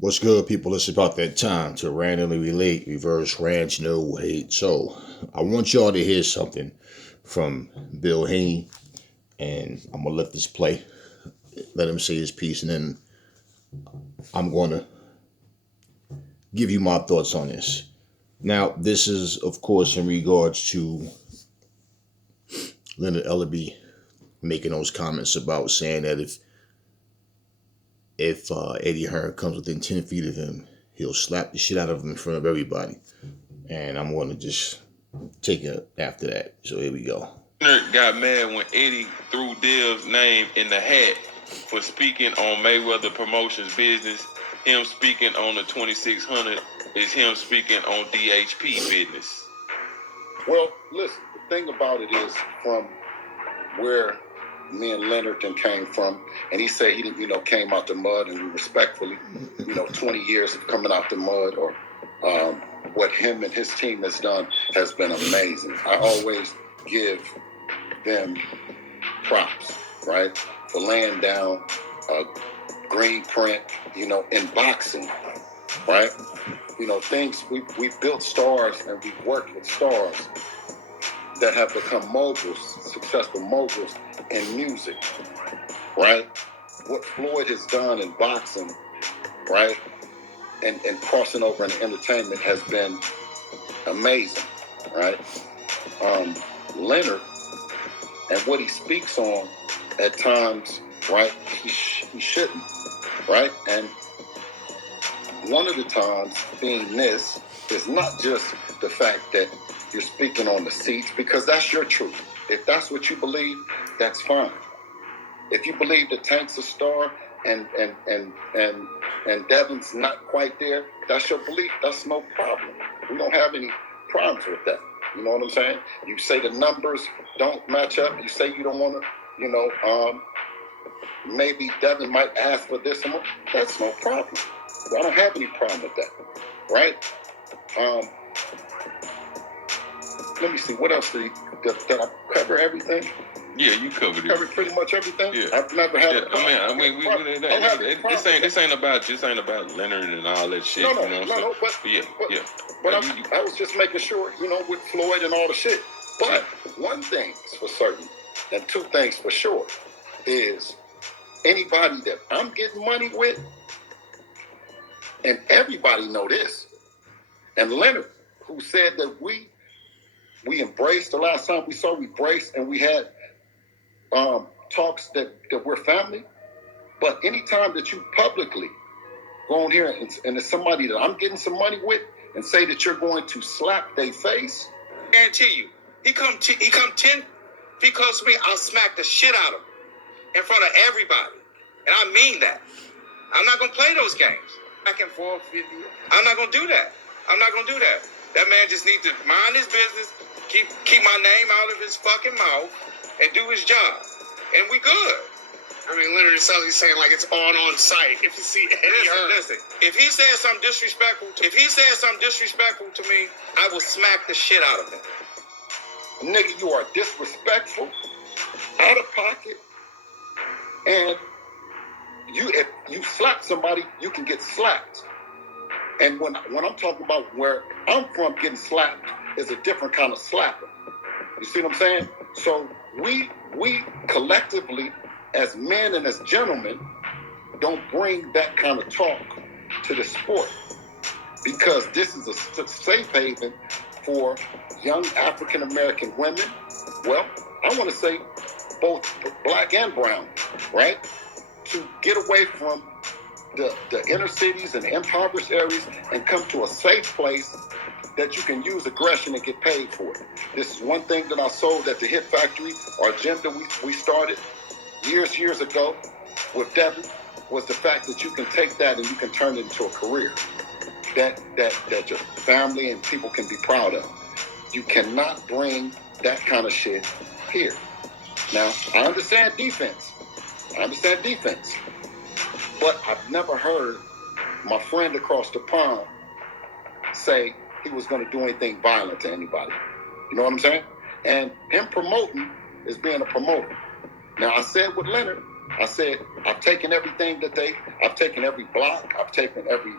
What's good, people? It's about that time to randomly relate, reverse rants, no hate. So, I want y'all to hear something from Bill Haney, and I'm gonna let this play. Let him say his piece, and then I'm gonna give you my thoughts on this. Now, this is, of course, in regards to Leonard Ellerbe making those comments about saying that if Eddie Hearn comes within 10 feet of him, he'll slap the shit out of him in front of everybody. And I'm going to just take it after that. So here we go. Leonard got mad when Eddie threw Dev's name in the hat for speaking on Mayweather Promotions business. Him speaking on the 2600 is him speaking on DHP business. Well, listen, the thing about it is from where me and Leonard came from, and he said he didn't, came out the mud, and we respectfully, 20 years of coming out the mud, or what him and his team has done has been amazing. I always give them props, right, for laying down a green print, in boxing, right? Things, we built stars and we worked with stars that have become moguls, successful moguls in music, right? What Floyd has done in boxing, right, and crossing over into entertainment has been amazing, right? Leonard and what he speaks on at times, right, he shouldn't, right? And one of the times being this is not just the fact that you're speaking on the seats, because that's your truth. If that's what you believe, that's fine. If you believe that Tank's a star and Devin's not quite there, that's your belief. That's no problem. We don't have any problems with that. You know what I'm saying? You say the numbers don't match up. You say you don't want to, maybe Devin might ask for this and more. That's no problem. I don't have any problem with that, right? Let me see. What else did I cover? Everything? Yeah, you covered it. Covered pretty much everything. Yeah. I've never had. This ain't about Leonard and all that shit. No. But I was just making sure, with Floyd and all the shit. But one thing's for certain, and two things for sure, is anybody that I'm getting money with, and everybody know this, and Leonard, who said that we embraced the last time we saw, we embraced, and we had talks that we're family. But anytime that you publicly go on here and it's somebody that I'm getting some money with and say that you're going to slap their face, I guarantee you, he come 10 feet close to me, I'll smack the shit out of him in front of everybody. And I mean that. I'm not going to play those games. Back and forth. I'm not going to do that. That man just needs to mind his business, keep my name out of his fucking mouth, and do his job. And we good. I mean, Leonard himself, he's saying like it's on site. If you see Eddie Hearn. Listen. If he says something disrespectful to me, I will smack the shit out of him. Nigga, you are disrespectful, out of pocket, and if you slap somebody, you can get slapped. And when I'm talking about where I'm from, getting slapped is a different kind of slapper. You see what I'm saying? So we collectively, as men and as gentlemen, don't bring that kind of talk to the sport, because this is a safe haven for young African American women. Well, I want to say both black and brown, right? To get away from the inner cities and the impoverished areas and come to a safe place that you can use aggression and get paid for it. This is one thing that I sold at the Hit Factory, our gym that we started years ago with Devin, was the fact that you can take that and you can turn it into a career that your family and people can be proud of. You cannot bring that kind of shit here. Now, I understand defense, but I've never heard my friend across the pond say he was going to do anything violent to anybody. You know what I'm saying? And him promoting is being a promoter. Now, I said with Leonard, I said, I've taken everything I've taken every block, I've taken every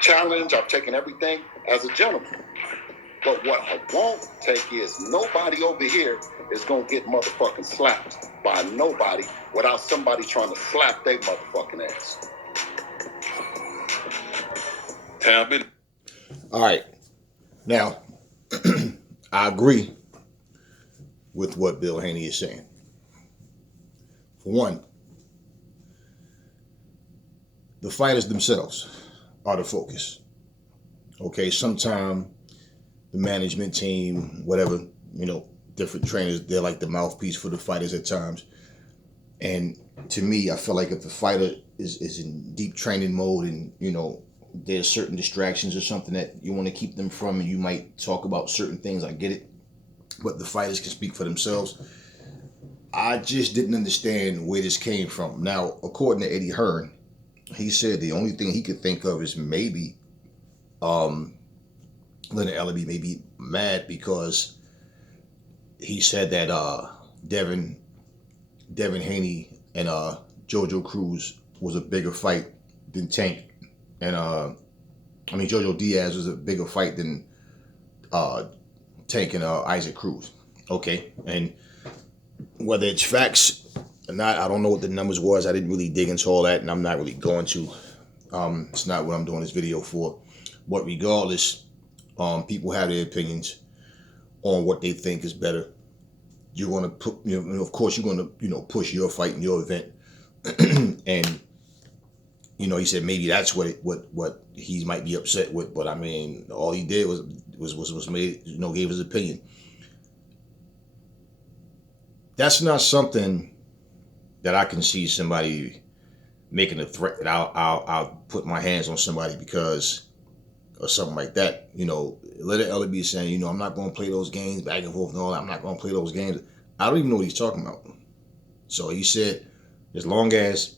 challenge, I've taken everything as a gentleman. But what I won't take is nobody over here is going to get motherfucking slapped by nobody without somebody trying to slap their motherfucking ass. All right. Now, I agree with what Bill Haney is saying. For one, the fighters themselves are the focus. Okay, sometimes the management team, whatever, different trainers, they're like the mouthpiece for the fighters at times. And to me, I feel like if the fighter is in deep training mode and, there's certain distractions or something that you want to keep them from, and you might talk about certain things, I get it. But the fighters can speak for themselves. I just didn't understand where this came from. Now, according to Eddie Hearn, he said the only thing he could think of is maybe Leonard Ellerbe may be mad because he said that Devin Haney and JoJo Cruz was a bigger fight than Tank. And JoJo Diaz was a bigger fight than Tank and Isaac Cruz. Okay, and whether it's facts or not, I don't know what the numbers was. I didn't really dig into all that, and I'm not really going to. It's not what I'm doing this video for. But regardless, people have their opinions on what they think is better. You're going to put, of course, you're going to, push your fight in your event, and he said maybe that's what he might be upset with. But I mean, all he did was made, gave his opinion. That's not something that I can see somebody making a threat that I'll put my hands on somebody because or something like that. Leonard Ellerbe is saying, I'm not going to play those games back and forth and all that. I'm not going to play those games. I don't even know what he's talking about. So he said, as long as,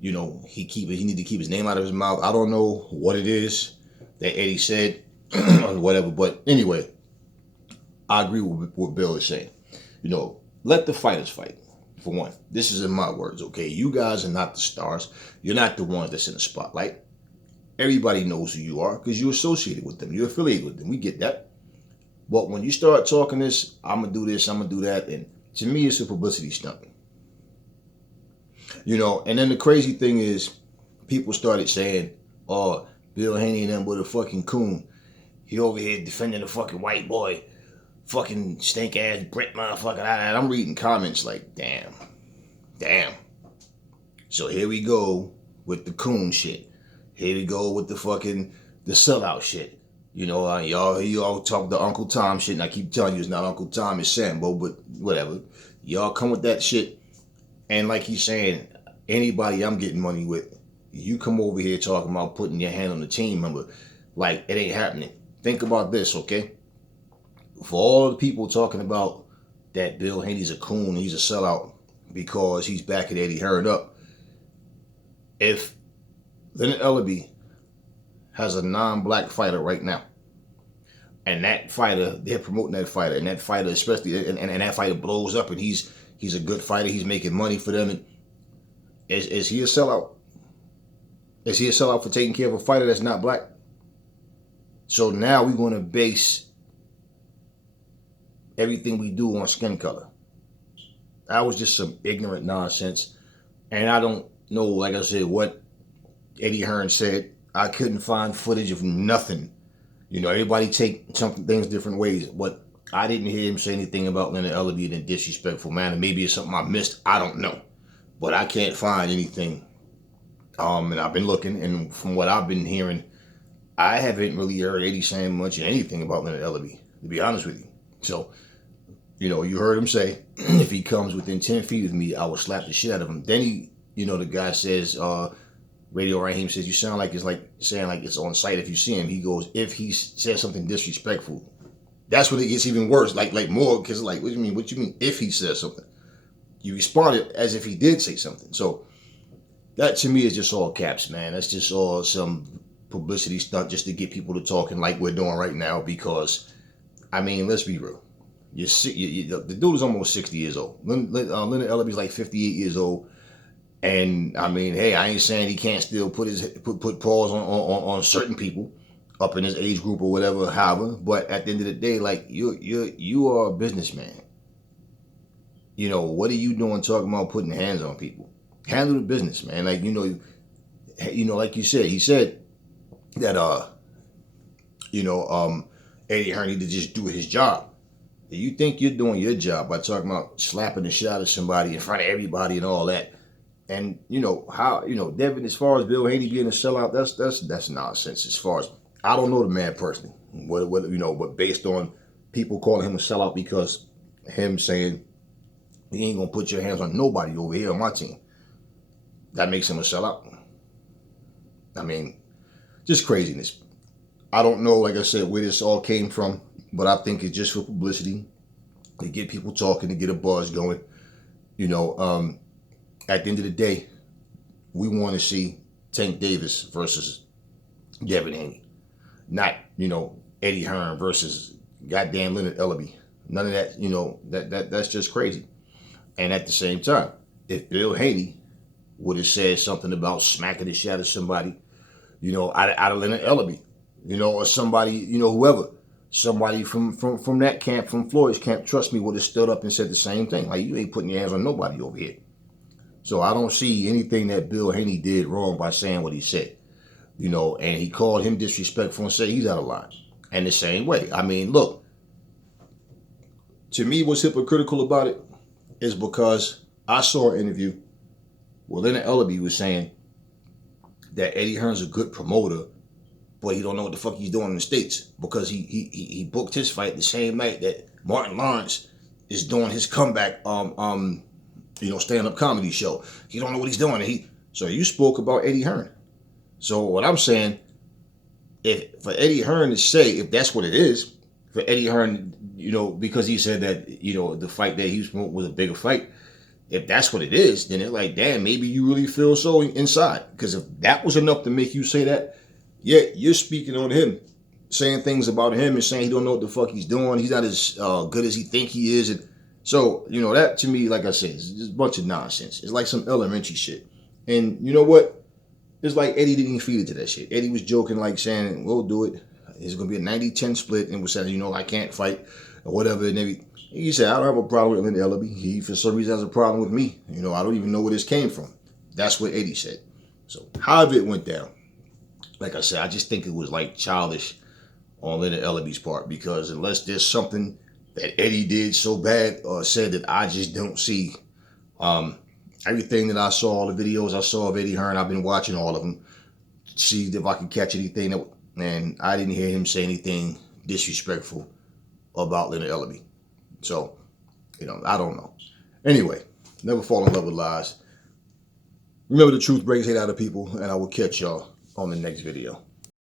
he need to keep his name out of his mouth. I don't know what it is that Eddie said or whatever. But anyway, I agree with what Bill is saying. Let the fighters fight. For one, this is in my words, okay? You guys are not the stars. You're not the ones that's in the spotlight. Everybody knows who you are because you're associated with them. You're affiliated with them. We get that. But when you start talking this, I'm going to do this, I'm going to do that. And to me, it's a publicity stunt. And then the crazy thing is people started saying, oh, Bill Haney and them with a fucking coon. He over here defending a fucking white boy. Fucking stink ass Brit motherfucker. And I'm reading comments like, damn. So here we go with the coon shit. Here we go with the sellout shit. Y'all talk the Uncle Tom shit, and I keep telling you it's not Uncle Tom, it's Sambo, but whatever. Y'all come with that shit, and like he's saying, anybody I'm getting money with, you come over here talking about putting your hand on the team member, like it ain't happening. Think about this, okay? For all the people talking about that Bill Haney's a coon, he's a sellout because he's backing Eddie Hearn up. If Leonard Ellerbe has a non-black fighter right now, and that fighter, they're promoting that fighter, and that fighter especially, and that fighter blows up, and he's a good fighter, he's making money for them, and is he a sellout? Is he a sellout for taking care of a fighter that's not black? So now we're going to base everything we do on skin color. That was just some ignorant nonsense. And I don't know, like I said, what Eddie Hearn said. I couldn't find footage of nothing. Everybody take some things different ways. But I didn't hear him say anything about Leonard Ellerbe in a disrespectful manner. Maybe it's something I missed. I don't know. But I can't find anything. And I've been looking, and from what I've been hearing, I haven't really heard Eddie saying much of anything about Leonard Ellerbe, to be honest with you. So, you heard him say, if he comes within 10 feet of me, I will slap the shit out of him. Then he, the guy says, Radio Raheem says, you sound like it's like saying like it's on site if you see him. He goes, if he says something disrespectful. That's when it gets even worse, like more, because like, what do you mean? What do you mean if he says something? You responded as if he did say something. So that to me is just all caps, man. That's just all some publicity stunt just to get people to talking like we're doing right now because, let's be real. The dude is almost 60 years old. Leonard Ellerbe's like 58 years old. And I mean, hey, I ain't saying he can't still put paws on certain people up in his age group or whatever, however. But at the end of the day, like you are a businessman. You know, what are you doing talking about putting hands on people? Handle the business, man. Like, like you said, he said that Eddie Hearn need to just do his job. You think you're doing your job by talking about slapping the shit out of somebody in front of everybody and all that. And Devin, as far as Bill Haney being a sellout, that's nonsense. As far as, I don't know the man personally, but based on people calling him a sellout because him saying he ain't gonna put your hands on nobody over here on my team, that makes him a sellout. I mean, just craziness. I don't know, like I said, where this all came from, but I think it's just for publicity, to get people talking, to get a buzz going. At the end of the day, we want to see Tank Davis versus Devin Haney, not Eddie Hearn versus goddamn Leonard Ellerbe. None of that. That's just crazy. And at the same time, if Bill Haney would have said something about smacking the shit out of somebody, out of Leonard Ellerbe, or somebody, whoever, somebody from that camp, from Floyd's camp, trust me, would have stood up and said the same thing. Like, you ain't putting your hands on nobody over here. So I don't see anything that Bill Haney did wrong by saying what he said, and he called him disrespectful and said he's out of line. And the same way, I mean, look, to me, what's hypocritical about it is because I saw an interview where Leonard Ellerbe was saying that Eddie Hearn's a good promoter, but he don't know what the fuck he's doing in the States, because he booked his fight the same night that Martin Lawrence is doing his comeback stand-up comedy show. He don't know what he's doing. So you spoke about Eddie Hearn. So what I'm saying, for Eddie Hearn to say, if that's what it is, for Eddie Hearn, because he said that, the fight that he was promoting was a bigger fight, if that's what it is, then it's like, damn, maybe you really feel so inside. Because if that was enough to make you say that, yeah, you're speaking on him, saying things about him and saying he don't know what the fuck he's doing. He's not as good as he think he is. And so, that to me, like I said, is just a bunch of nonsense. It's like some elementary shit. And you know what? It's like Eddie didn't even feed it to that shit. Eddie was joking, like saying, we'll do it. It's going to be a 90-10 split. And was saying, I can't fight or whatever. And he said, I don't have a problem with Leonard Ellerbe. He, for some reason, has a problem with me. I don't even know where this came from. That's what Eddie said. So however it went down, like I said, I just think it was like childish on Leonard Ellerbe's part, because unless there's something that Eddie did so bad or said that I just don't see, everything that I saw, all the videos I saw of Eddie Hearn, I've been watching all of them, see if I can catch anything and I didn't hear him say anything disrespectful about Leonard Ellerbe. So, I don't know. Anyway, never fall in love with lies. Remember, the truth brings hate out of people, and I will catch y'all on the next video.